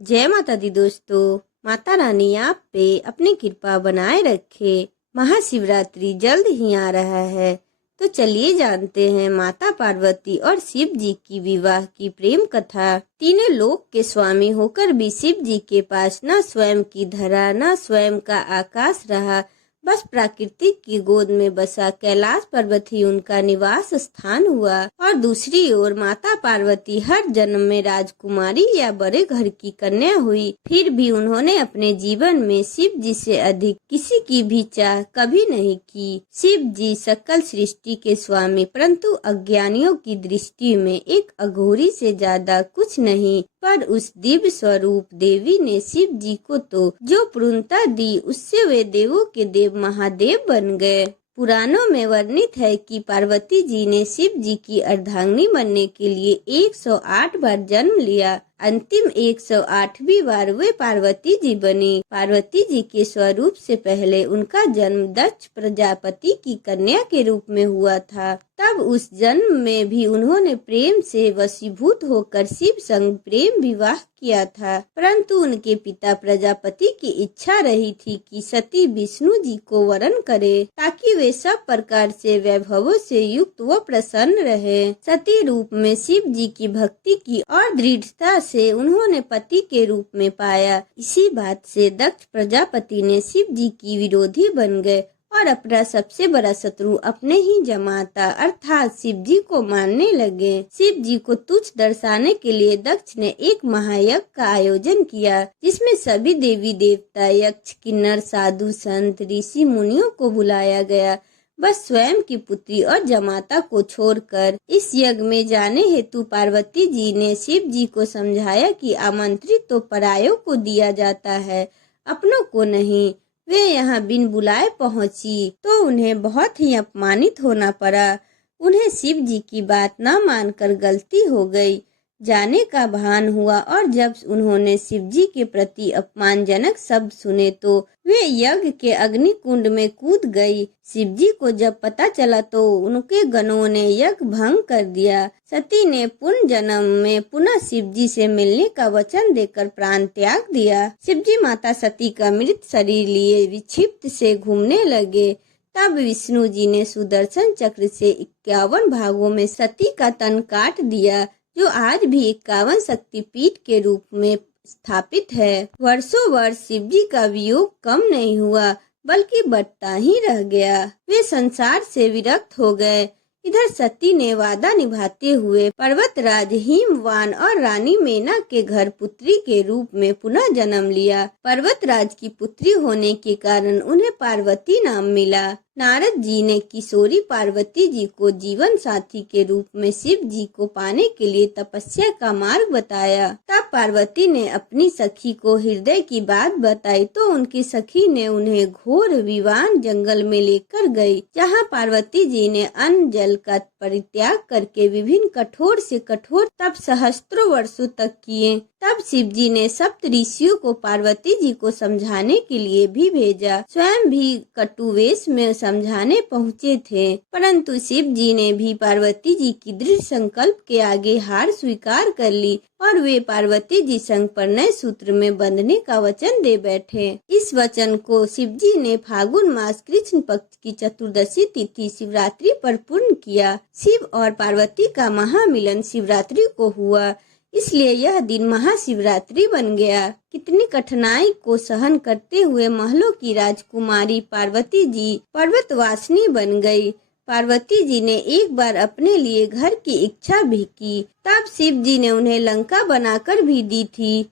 जय माता दी दोस्तों। माता रानी आप पे अपनी कृपा बनाए रखे। महाशिवरात्रि जल्द ही आ रहा है, तो चलिए जानते हैं माता पार्वती और शिव जी की विवाह की प्रेम कथा। तीनों लोक के स्वामी होकर भी शिव जी के पास न स्वयं की धरा न स्वयं का आकाश रहा, बस प्रकृति की गोद में बसा कैलाश पर्वत ही उनका निवास स्थान हुआ। और दूसरी ओर माता पार्वती हर जन्म में राजकुमारी या बड़े घर की कन्या हुई, फिर भी उन्होंने अपने जीवन में शिव जी से अधिक किसी की भी चाह कभी नहीं की। शिव जी सकल सृष्टि के स्वामी, परंतु अज्ञानियों की दृष्टि में एक अघोरी से ज्यादा कुछ नहीं। पर उस दिव्य स्वरूप देवी ने शिव जी को तो जो पूर्णता दी, उससे वे देवों के देव महादेव बन गए। पुराणों में वर्णित है कि पार्वती जी ने शिव जी की अर्धांगिनी बनने के लिए 108 बार जन्म लिया। अंतिम 108वीं बार वे पार्वती जी बनी। पार्वती जी के स्वरूप से पहले उनका जन्म दक्ष प्रजापति की कन्या के रूप में हुआ था। तब उस जन्म में भी उन्होंने प्रेम से वशीभूत होकर शिव संग प्रेम विवाह किया था, परंतु उनके पिता प्रजापति की इच्छा रही थी कि सती विष्णु जी को वरण करे, ताकि वे सब प्रकार से वैभवों से युक्त व प्रसन्न रहे। सती रूप में शिव जी की भक्ति की और दृढ़ता से उन्होंने पति के रूप में पाया। इसी बात से दक्ष प्रजापति ने शिव जी की विरोधी बन गए और अपना सबसे बड़ा शत्रु अपने ही जमाता अर्थात शिव जी को मानने लगे। शिव जी को तुच्छ दर्शाने के लिए दक्ष ने एक महायज्ञ का आयोजन किया, जिसमें सभी देवी देवता, यक्ष, किन्नर, साधु, संत, ऋषि, मुनियों को बुलाया गया, बस स्वयं की पुत्री और जमाता को छोड़कर। इस यज्ञ में जाने हेतु पार्वती जी ने शिव जी को समझाया कि आमंत्रित तो परायों को दिया जाता है, अपनों को नहीं। वे यहाँ बिन बुलाए पहुंची तो उन्हें बहुत ही अपमानित होना पड़ा। उन्हें शिव जी की बात न मानकर गलती हो गई, जाने का भान हुआ, और जब उन्होंने शिव जी के प्रति अपमानजनक शब्द सुने तो वे यज्ञ के अग्नि कुंड में कूद गई। शिव जी को जब पता चला तो उनके गणों ने यज्ञ भंग कर दिया। सती ने पुनः जन्म में पुनः शिव जी से मिलने का वचन देकर प्राण त्याग दिया। शिव जी माता सती का मृत शरीर लिए विक्षिप्त से घूमने लगे। तब विष्णु जी ने सुदर्शन चक्र से 51 भागों में सती का तन काट दिया, जो आज भी 51 शक्तिपीठ के रूप में स्थापित है। वर्षों वर्ष शिव जी का वियोग कम नहीं हुआ, बल्कि बढ़ता ही रह गया। वे संसार से विरक्त हो गए। इधर सती ने वादा निभाते हुए पर्वतराज हिमवान और रानी मेना के घर पुत्री के रूप में पुनः जन्म लिया। पर्वतराज की पुत्री होने के कारण उन्हें पार्वती नाम मिला। नारद जी ने किशोरी पार्वती जी को जीवन साथी के रूप में शिव जी को पाने के लिए तपस्या का मार्ग बताया। तब पार्वती ने अपनी सखी को हृदय की बात बताई तो उनकी सखी ने उन्हें घोर विवान जंगल में लेकर गई, जहाँ पार्वती जी ने अन्न जल का परित्याग करके विभिन्न कठोर से कठोर तप सहस्त्रों वर्षों तक किए। तब शिव जी ने सप्त ऋषियों को पार्वती जी को समझाने के लिए भी भेजा। स्वयं भी कटुवेश में समझाने पहुँचे थे, परंतु शिव जी ने भी पार्वती जी की दृढ़ संकल्प के आगे हार स्वीकार कर ली और वे पार्वती जी संग परिणय सूत्र में बंधने का वचन दे बैठे। इस वचन को शिव जी ने फागुन मास कृष्ण पक्ष की चतुर्दशी तिथि शिवरात्रि पर पूर्ण किया। शिव और पार्वती का महामिलन शिवरात्रि को हुआ, इसलिए यह दिन महाशिवरात्रि बन गया। कितनी कठिनाई को सहन करते हुए महलों की राजकुमारी पार्वती जी पर्वतवासिनी बन गई। पार्वती जी ने एक बार अपने लिए घर की इच्छा भी की, तब शिव जी ने उन्हें लंका बनाकर भी दी थी।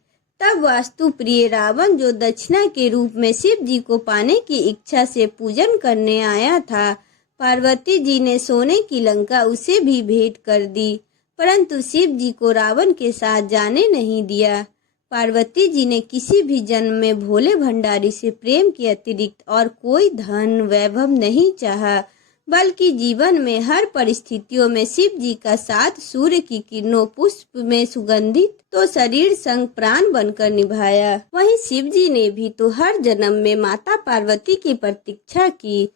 तब वास्तु प्रिय रावण, जो दक्षिणा के रूप में शिव जी को पाने की इच्छा से पूजन करने आया था, पार्वती जी ने सोने की लंका उसे भी भेंट कर दी, परंतु शिव जी को रावण के साथ जाने नहीं दिया। पार्वती जी ने किसी भी जन्म में भोले भंडारी से प्रेम के अतिरिक्त और कोई धन वैभव नहीं चाहा, बल्कि जीवन में हर परिस्थितियों में शिव जी का साथ सूर्य की किरणों पुष्प में सुगंधित तो शरीर संग प्राण बनकर निभाया। वहीं शिव जी ने भी तो हर जन्म में माता पार्वती की प्रतीक्षा की।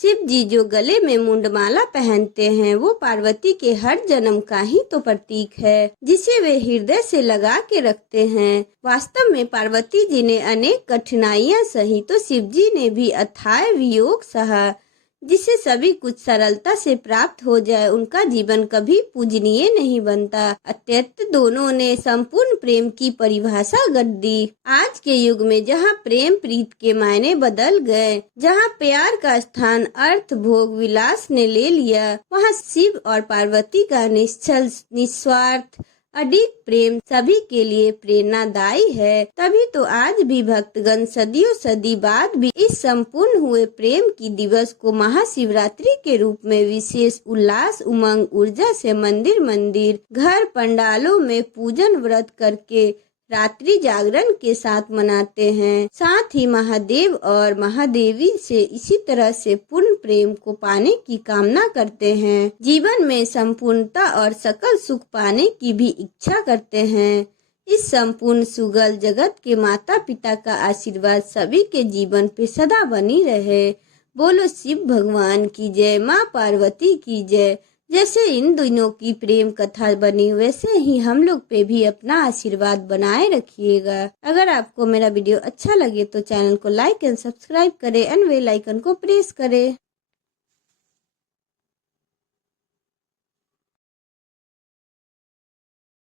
शिव जी जो गले में मुंडमाला पहनते हैं वो पार्वती के हर जन्म का ही तो प्रतीक है, जिसे वे हृदय से लगा के रखते हैं। वास्तव में पार्वती जी ने अनेक कठिनाइयां सही तो शिव जी ने भी अथाह वियोग सहा। जिसे सभी कुछ सरलता से प्राप्त हो जाए उनका जीवन कभी पूजनीय नहीं बनता। अत्यंत दोनों ने संपूर्ण प्रेम की परिभाषा गढ़ दी। आज के युग में जहाँ प्रेम प्रीत के मायने बदल गए, जहाँ प्यार का स्थान अर्थ भोग विलास ने ले लिया, वहाँ शिव और पार्वती का निश्चल निस्वार्थ अडिग प्रेम सभी के लिए प्रेरणादायी है। तभी तो आज भी भक्तगण सदियों सदी बाद भी इस संपूर्ण हुए प्रेम की दिवस को महाशिवरात्रि के रूप में विशेष उल्लास उमंग ऊर्जा से मंदिर मंदिर घर पंडालों में पूजन व्रत करके रात्रि जागरण के साथ मनाते हैं। साथ ही महादेव और महादेवी से इसी तरह से पूर्ण प्रेम को पाने की कामना करते हैं। जीवन में संपूर्णता और सकल सुख पाने की भी इच्छा करते हैं। इस संपूर्ण सुगल जगत के माता पिता का आशीर्वाद सभी के जीवन पे सदा बनी रहे। बोलो शिव भगवान की जय, माँ पार्वती की जय। जैसे इन दोनों की प्रेम कथा बनी वैसे ही हम लोग पे भी अपना आशीर्वाद बनाए रखिएगा। अगर आपको मेरा वीडियो अच्छा लगे तो चैनल को लाइक एंड सब्सक्राइब करें एंड बेल आइकन को प्रेस करें।